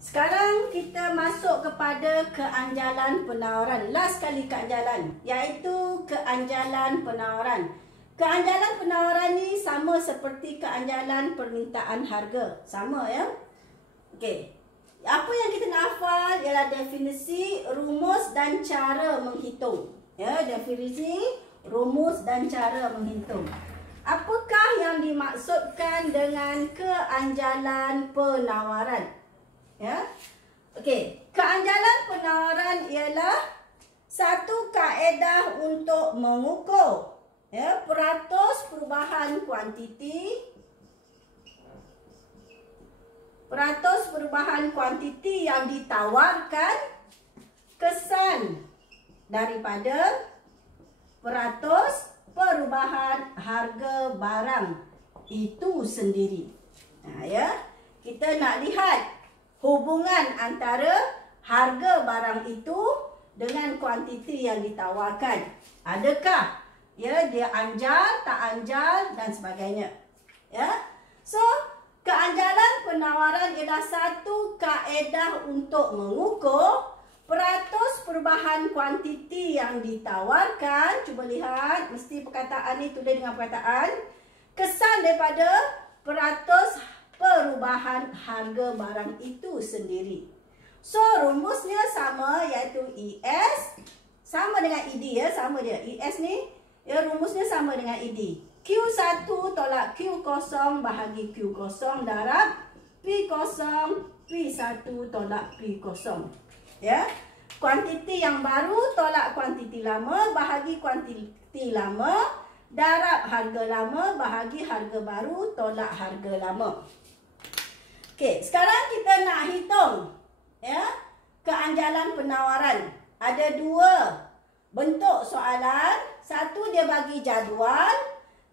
Sekarang kita masuk kepada keanjalan penawaran. Last kali keanjalan, iaitu keanjalan penawaran. Keanjalan penawaran ni sama seperti keanjalan permintaan harga. Sama ya. Okey. Apa yang kita nak hafal ialah definisi, rumus dan cara menghitung. Ya, definisi, rumus dan cara menghitung. Apakah yang dimaksudkan dengan keanjalan penawaran? Ya. Okey, keanjalan penawaran ialah satu kaedah untuk mengukur peratus perubahan kuantiti yang ditawarkan, kesan daripada peratus perubahan harga barang itu sendiri. Ya, kita nak lihat hubungan antara harga barang itu dengan kuantiti yang ditawarkan. Adakah dia anjal, tak anjal dan sebagainya. Ya. So, keanjalan penawaran ialah satu kaedah untuk mengukur peratus perubahan kuantiti yang ditawarkan. Cuba lihat, mesti perkataan ni tulis dengan perkataan kesan daripada peratus perubahan harga barang itu sendiri. So, rumusnya sama, iaitu ES sama dengan ED ya, sama dia. ES ni rumusnya sama dengan ED. Q1 tolak Q0 bahagi Q0 darab P0, P1 tolak P0. Ya. Kuantiti yang baru tolak kuantiti lama bahagi kuantiti lama darab harga lama bahagi harga baru tolak harga lama. Okey, sekarang kita nak hitung keanjalan penawaran. Ada dua bentuk soalan. Satu dia bagi jadual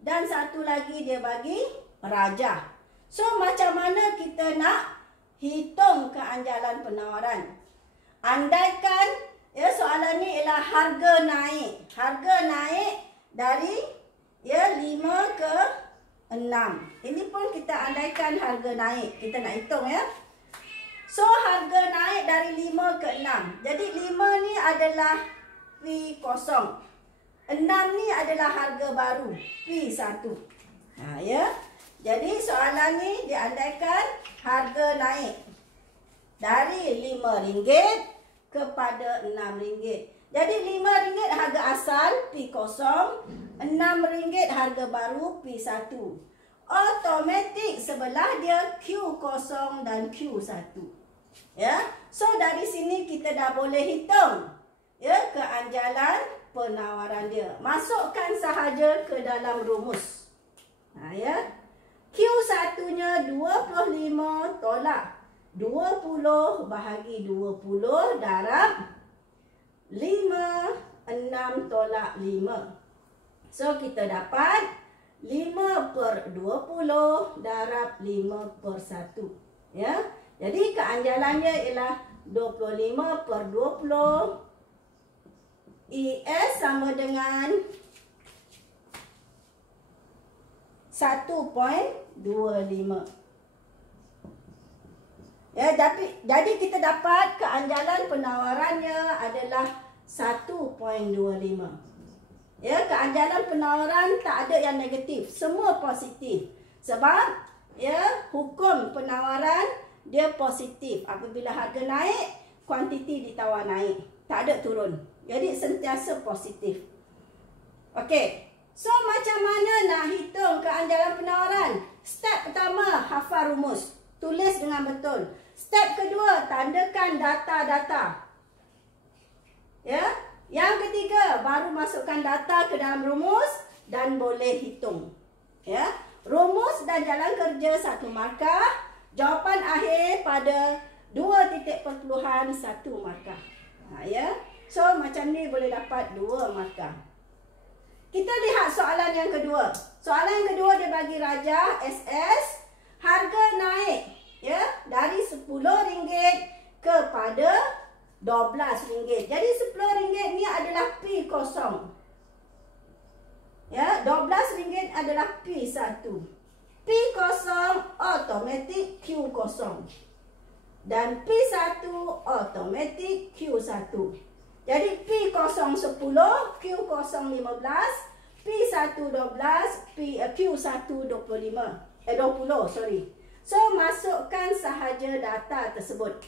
dan satu lagi dia bagi rajah. So, macam mana kita nak hitung keanjalan penawaran? Andaikan soalan ni ialah harga naik. Harga naik dari 5 ke 6. Ini pun kita andaikan harga naik. Kita nak hitung ya. So, harga naik dari 5 ke 6. Jadi, 5 ni adalah P0. 6 ni adalah harga baru, P1. Ya. Jadi, soalan ni diandaikan harga naik dari RM5 kepada RM6. Jadi, RM5 harga asal P0, RM6 harga baru P1. Automatik sebelah dia Q0 dan Q1. Ya. So, dari sini kita dah boleh hitung keanjalan penawaran dia. Masukkan sahaja ke dalam rumus. Ya. Q1-nya 25 tolak 20 bahagi 20 darab 5, 6 tolak 5. So, kita dapat 5 per 20 darab 5 per 1. Ya. Jadi, keanjalannya ialah 25 per 20. ES sama dengan 1.25. Ya, jadi kita dapat keanjalan penawarannya adalah 1.25. Ya, keanjalan penawaran tak ada yang negatif, semua positif. Sebab hukum penawaran dia positif. Apabila harga naik, kuantiti ditawar naik, tak ada turun. Jadi sentiasa positif. Okey. So, macam mana nak hitung keanjalan penawaran? Step pertama, hafal rumus. Tulis dengan betul. Step kedua, tandakan data-data. Ya. Yang ketiga, baru masukkan data ke dalam rumus dan boleh hitung. Ya. Rumus dan jalan kerja 1 markah. Jawapan akhir pada 2.1 markah. Ya. So, macam ni boleh dapat 2 markah. Kita lihat soalan yang kedua. Soalan yang kedua dia bagi rajah SS. Harga naik dari RM10 kepada RM12. Jadi RM10 ni adalah P0. Ya, RM12 adalah P1. P0 automatic Q0. Dan P1 automatic Q1. Jadi P0 10, Q0 15, P1 12, Q1 20, sorry. So masukkan sahaja data tersebut.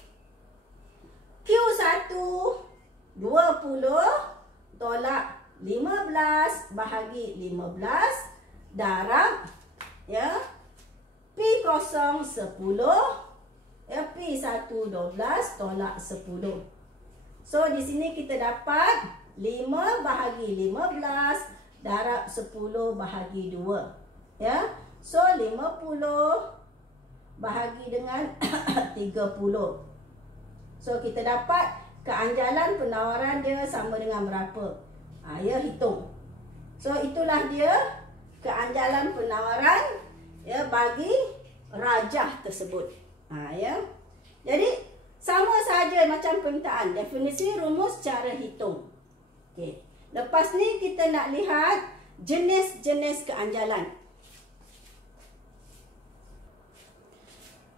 Q1 20 tolak 15 bahagi 15 darab ya P0 10 ya P1 12 tolak 10. So di sini kita dapat 5 bahagi 15 darab 10 bahagi 2 ya. So 50 bahagi dengan 30. So kita dapat keanjalan penawaran dia sama dengan berapa. Ya hitung. So itulah dia keanjalan penawaran ya bagi rajah tersebut. Ya. Jadi sama saja macam permintaan, definisi, rumus, cara hitung. Okey. Lepas ni kita nak lihat jenis-jenis keanjalan.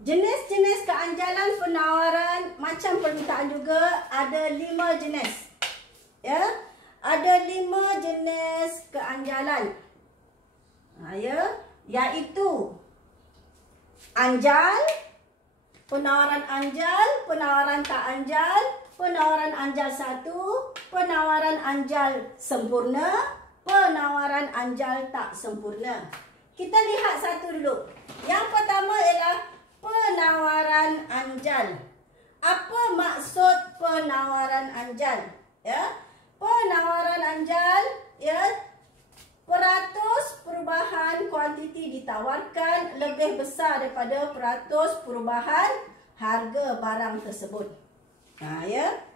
Jenis-jenis keanjalan penawaran macam permintaan juga ada 5 jenis. Ya. Ada 5 jenis keanjalan. Ya, iaitu anjal, penawaran anjal, penawaran tak anjal, penawaran anjal 1, penawaran anjal sempurna, penawaran anjal tak sempurna. Kita lihat satu dulu. Yang pertama ialah penawaran anjal. Apa maksud penawaran anjal? Ya, penawaran anjal ya peratus perubahan kuantiti ditawarkan lebih besar daripada peratus perubahan harga barang tersebut. Ya.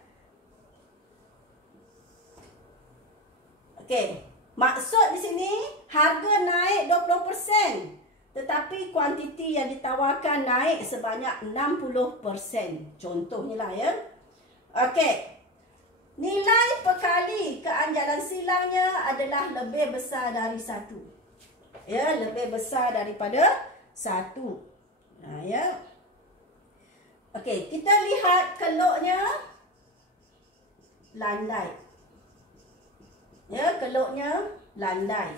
Okey, maksud di sini harga naik 20%, tetapi kuantiti yang ditawarkan naik sebanyak 60%. Contohnya lah ya. Okey. Nilai perkali keanjalan silangnya adalah lebih besar dari 1. Ya, lebih besar daripada 1. Ya. Okey, kita lihat keluknya landai. Ya, keluknya landai.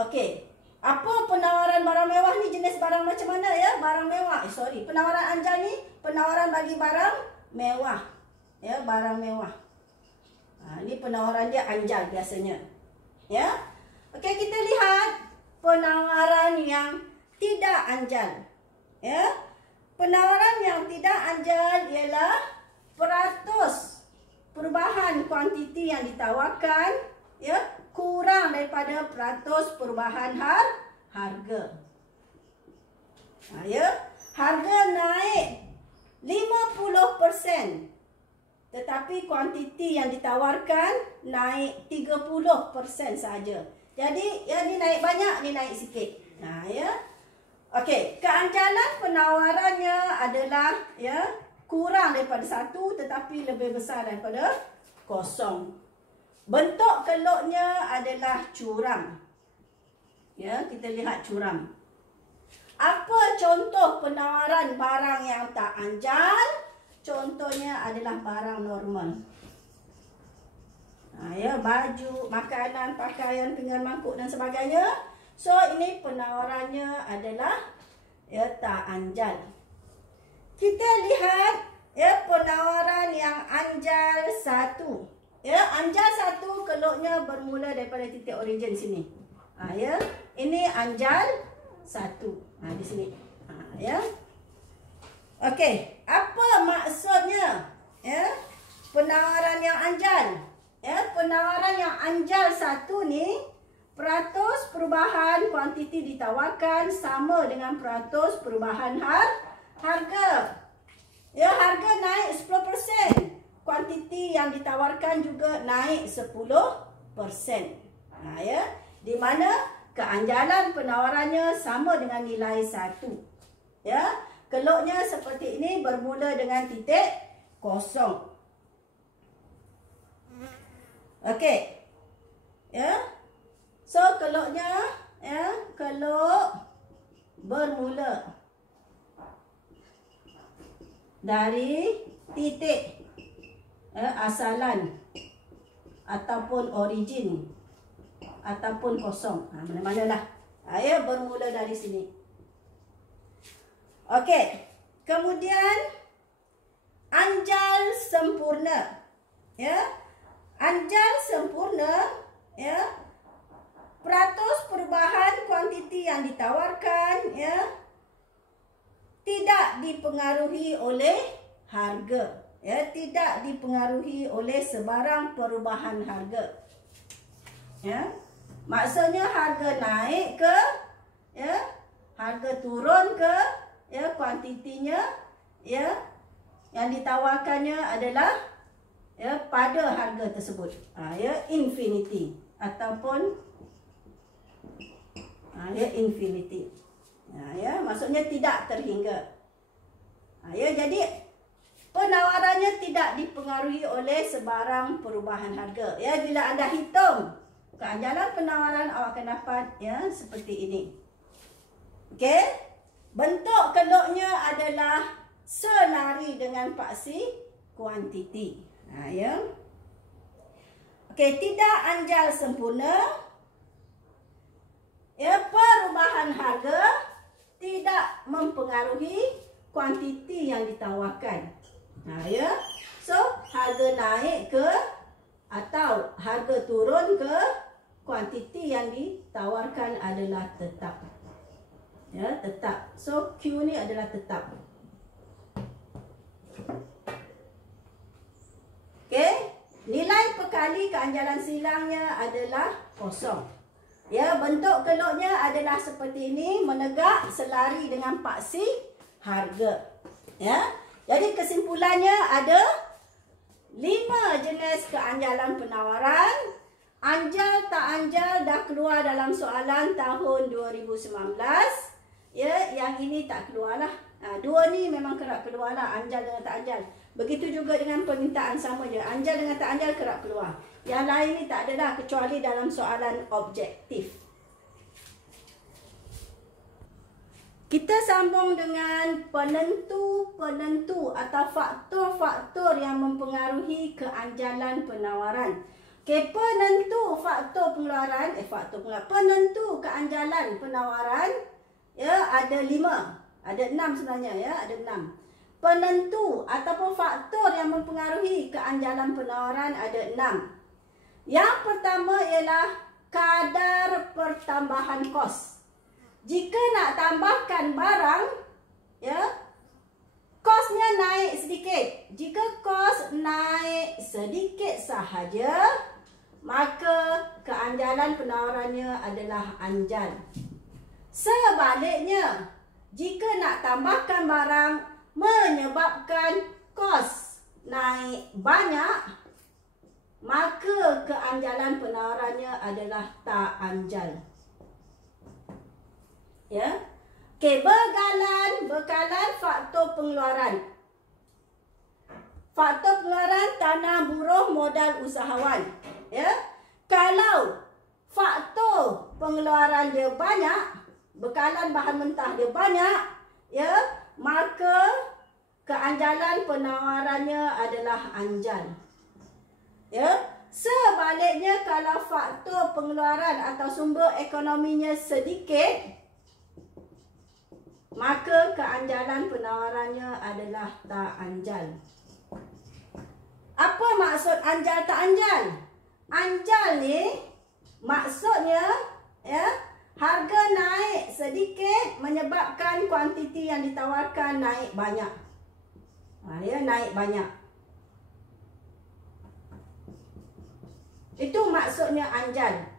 Okey. Apa penawaran barang mewah ni, jenis barang macam mana ya? Barang mewah. Penawaran anjal ni penawaran bagi barang mewah. Ya, barang mewah. Ini penawaran dia anjal biasanya. Ya. Okey, kita lihat penawaran yang tidak anjal. Ya. Penawaran yang tidak anjal ialah peratus perubahan kuantiti yang ditawarkan ya kurang daripada peratus perubahan harga. Ya. Harga naik 50%. Tetapi kuantiti yang ditawarkan naik 30% saja. Jadi, ya ni naik banyak, ni naik sikit. Ya. Okey, keanjalan penawarannya adalah ya kurang daripada 1 tetapi lebih besar daripada 0. Bentuk keluknya adalah curam. Ya, kita lihat curam. Apa contoh penawaran barang yang tak anjal? Contohnya adalah barang normal. Ya, baju, makanan, pakaian, pinggan mangkuk dan sebagainya. So, ini penawarannya adalah ya tak anjal. Kita lihat ya penawaran yang anjal 1. Ya, anjal 1 keluknya bermula daripada titik origin sini. Ya, ini anjal 1. Di sini. Ya. Okey, apa maksudnya? Ya, penawaran yang anjal. Ya, penawaran yang anjal 1 ni peratus perubahan kuantiti ditawarkan sama dengan peratus perubahan harga. Ya, harga naik 10%. Kuantiti yang ditawarkan juga naik 10%. Ya, di mana keanjalan penawarannya sama dengan nilai 1. Ya. Keluknya seperti ini bermula dengan titik 0. Okey. Ya. So keluknya ya, keluk bermula dari titik asalan ataupun origin ataupun kosong. Mana-manalah. Ya, bermula dari sini. Okey. Kemudian anjal sempurna. Ya. Anjal sempurna, ya. Peratus perubahan kuantiti yang ditawarkan, ya, tidak dipengaruhi oleh harga. Ya, tidak dipengaruhi oleh sebarang perubahan harga. Ya. Maksudnya harga naik ke, ya, harga turun ke, ya, kuantitinya, ya, yang ditawarkannya adalah, ya, pada harga tersebut. Ya, infinity ataupun ya, infinity. Ya, maksudnya tidak terhingga. Ya, jadi penawarannya tidak dipengaruhi oleh sebarang perubahan harga. Ya, bila anda hitung keanjalan penawaran, awak akan dapat, ya, seperti ini. Okey. Bentuk keluknya adalah selari dengan paksi kuantiti. Ya. Okey, tidak anjal sempurna. Ya, perubahan harga tidak mempengaruhi kuantiti yang ditawarkan. Ya. So, harga naik ke atau harga turun ke, kuantiti yang ditawarkan adalah tetap. Ya, tetap. So, Q ni adalah tetap. Okey. Nilai perkali keanjalan silangnya adalah kosong. Ya, bentuk keluknya adalah seperti ini, menegak selari dengan paksi harga. Ya. Jadi kesimpulannya ada 5 jenis keanjalan penawaran. Anjal tak anjal dah keluar dalam soalan tahun 2019. Ya, yang ini tak keluarlah. Dua ni memang kerap keluarlah, anjal dengan tak anjal. Begitu juga dengan permintaan sama je. Anjal dengan tak anjal kerap keluar. Yang lain ni tak ada dah kecuali dalam soalan objektif. Kita sambung dengan penentu-penentu atau faktor-faktor yang mempengaruhi keanjalan penawaran. Okey, penentu faktor pengeluaran, penentu keanjalan penawaran, ya, ada 5. Ada 6 sebenarnya, ya, ada 6. Penentu ataupun faktor yang mempengaruhi keanjalan penawaran ada 6. Yang pertama ialah kadar pertambahan kos. Jika nak tambahkan barang, ya, kosnya naik sedikit. Jika kos naik sedikit sahaja, maka keanjalan penawarannya adalah anjal. Sebaliknya, jika nak tambahkan barang menyebabkan kos naik banyak, maka keanjalan penawarannya adalah tak anjal. Ya. Okey, bekalan faktor pengeluaran. Faktor pengeluaran tanah buruh modal usahawan. Ya. Kalau faktor pengeluaran dia banyak, bekalan bahan mentah dia banyak, ya, maka keanjalan penawarannya adalah anjal. Ya. Sebaliknya, kalau faktor pengeluaran atau sumber ekonominya sedikit, maka keanjalan penawarannya adalah tak anjal. Apa maksud anjal tak anjal? Anjal ni maksudnya, ya, harga naik sedikit menyebabkan kuantiti yang ditawarkan naik banyak. Ya, naik banyak. Itu maksudnya anjal.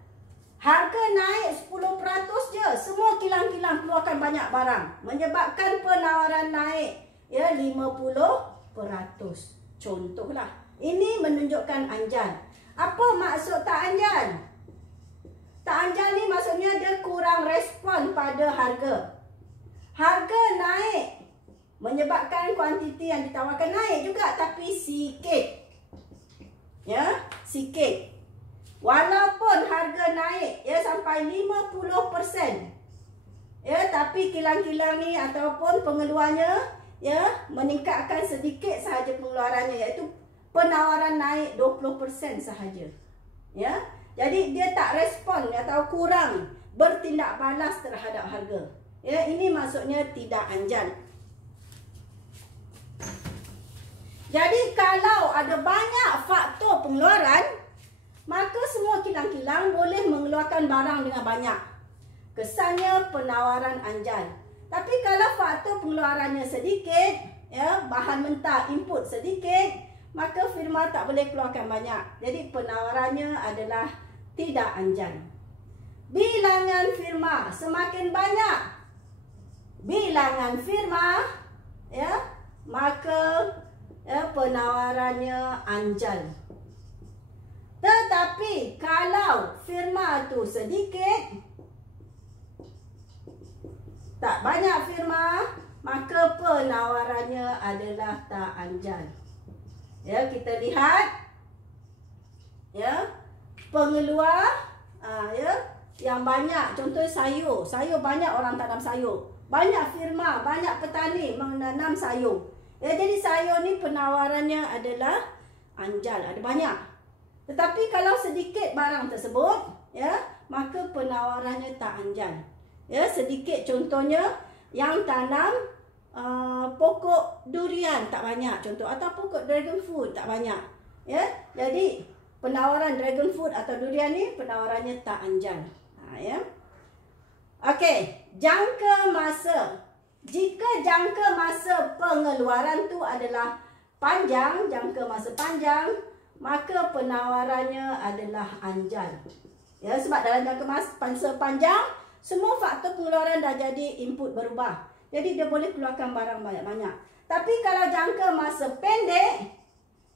Harga naik 10% je, semua kilang-kilang keluarkan banyak barang, menyebabkan penawaran naik, ya, 50%. Contohlah. Ini menunjukkan anjal. Apa maksud tak anjal? Tak anjal ni maksudnya dia kurang respon pada harga. Harga naik menyebabkan kuantiti yang ditawarkan naik juga, tapi sikit. Ya, sikit. Walaupun harga naik, ya, sampai 50%, ya, tapi kilang-kilang ni ataupun pengeluarnya ya meningkatkan sedikit sahaja pengeluarannya, iaitu penawaran naik 20% sahaja. Ya. Jadi dia tak respon atau kurang bertindak balas terhadap harga. Ya, ini maksudnya tidak anjal. Jadi kalau ada banyak faktor pengeluaran, maka semua kilang-kilang boleh mengeluarkan barang dengan banyak. Kesannya penawaran anjal. Tapi kalau faktor pengeluarannya sedikit, ya, bahan mentah input sedikit, maka firma tak boleh keluarkan banyak. Jadi penawarannya adalah tidak anjal. Bilangan firma semakin banyak bilangan firma, ya, maka ya, penawarannya anjal. Tetapi kalau firma tu sedikit, tak banyak firma, maka penawarannya adalah tak anjal. Ya, kita lihat, ya, pengeluar, ya, yang banyak, contoh sayur. Sayur banyak orang tanam sayur. Banyak firma, banyak petani menanam sayur. Ya, jadi sayur ni penawarannya adalah anjal, ada banyak. Tetapi kalau sedikit barang tersebut, ya, maka penawarannya tak anjal. Ya, sedikit contohnya yang tanam pokok durian tak banyak contoh, atau pokok dragon fruit tak banyak. Ya, jadi penawaran dragon fruit atau durian ni penawarannya tak anjal. Ya. Okey, jangka masa. Jika jangka masa pengeluaran tu adalah panjang, jangka masa panjang, maka penawarannya adalah anjal. Ya, sebab dalam jangka masa panjang, semua faktor pengeluaran dah jadi input berubah. Jadi dia boleh keluarkan barang banyak-banyak. Tapi kalau jangka masa pendek,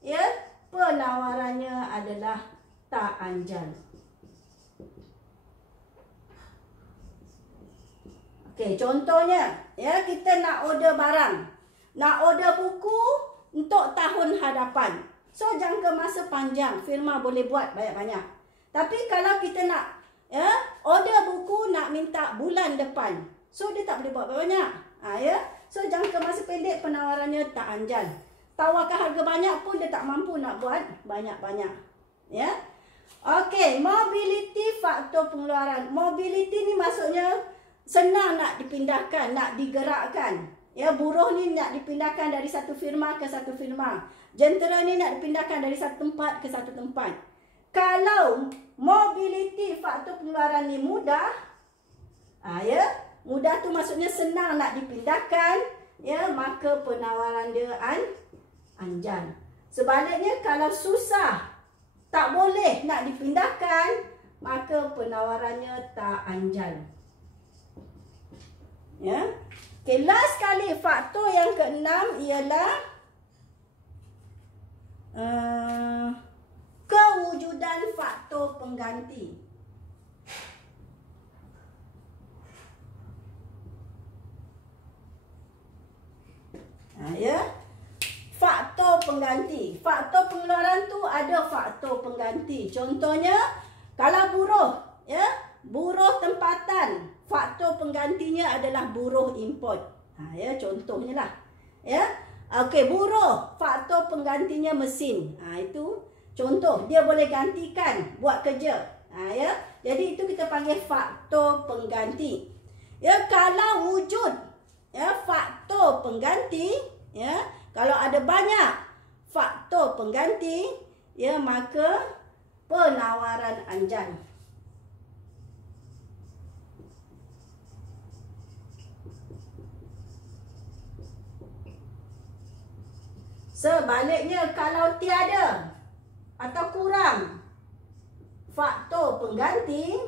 ya, penawarannya adalah tak anjal. Okey, contohnya, ya, kita nak order barang, nak order buku untuk tahun hadapan. So jangka masa panjang, firma boleh buat banyak-banyak. Tapi kalau kita nak, ya, order buku nak minta bulan depan, so dia tak boleh buat banyak. Ya, so jangka masa pendek penawarannya tak anjal. Tawarkan harga banyak pun dia tak mampu nak buat banyak-banyak. Ya. Okey, mobility faktor pengeluaran. Mobility ni maksudnya senang nak dipindahkan, nak digerakkan. Ya, buruh ni nak dipindahkan dari satu firma ke satu firma. Jentera ni nak dipindahkan dari satu tempat ke satu tempat. Kalau mobility faktor pengeluaran ni mudah, ya, mudah tu maksudnya senang nak dipindahkan, ya, maka penawaran dia anjal. Sebaliknya kalau susah, tak boleh nak dipindahkan, maka penawarannya tak anjal. Ya. Okay, last sekali faktor yang keenam ialah kewujudan faktor pengganti. Ya, faktor pengganti. Faktor pengeluaran tu ada faktor pengganti. Contohnya kalau buruh, ya, buruh tempatan, faktor penggantinya adalah buruh import. Ya, contohnya lah. Ya, okey, buruh, faktor penggantinya mesin. Itu contoh, dia boleh gantikan buat kerja. Ya, jadi itu kita panggil faktor pengganti. Ya, kalau wujud, ya, faktor pengganti, ya, kalau ada banyak faktor pengganti, ya, maka penawaran anjal. Sebaliknya kalau tiada atau kurang faktor pengganti,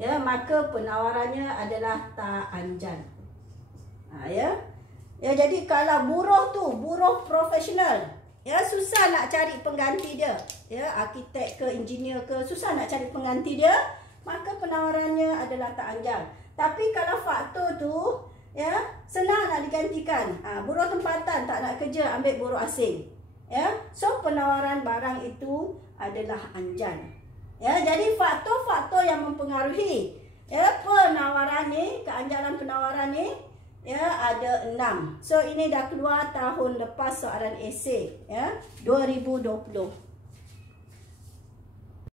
ya, maka penawarannya adalah tak anjal. Ya. Ya, jadi kalau buruh tu, buruh profesional, ya, susah nak cari pengganti dia. Ya, arkitek ke engineer ke, susah nak cari pengganti dia, maka penawarannya adalah tak anjal. Tapi kalau faktor tu, ya, senang nak digantikan. Buruh tempatan tak nak kerja, ambil buruh asing. Ya, so penawaran barang itu adalah anjal. Ya, jadi faktor-faktor yang mempengaruhi Ya, penawaran ni, keanjalan penawaran ni, ya, ada 6. So, ini dah keluar tahun lepas soalan esei, ya, 2020.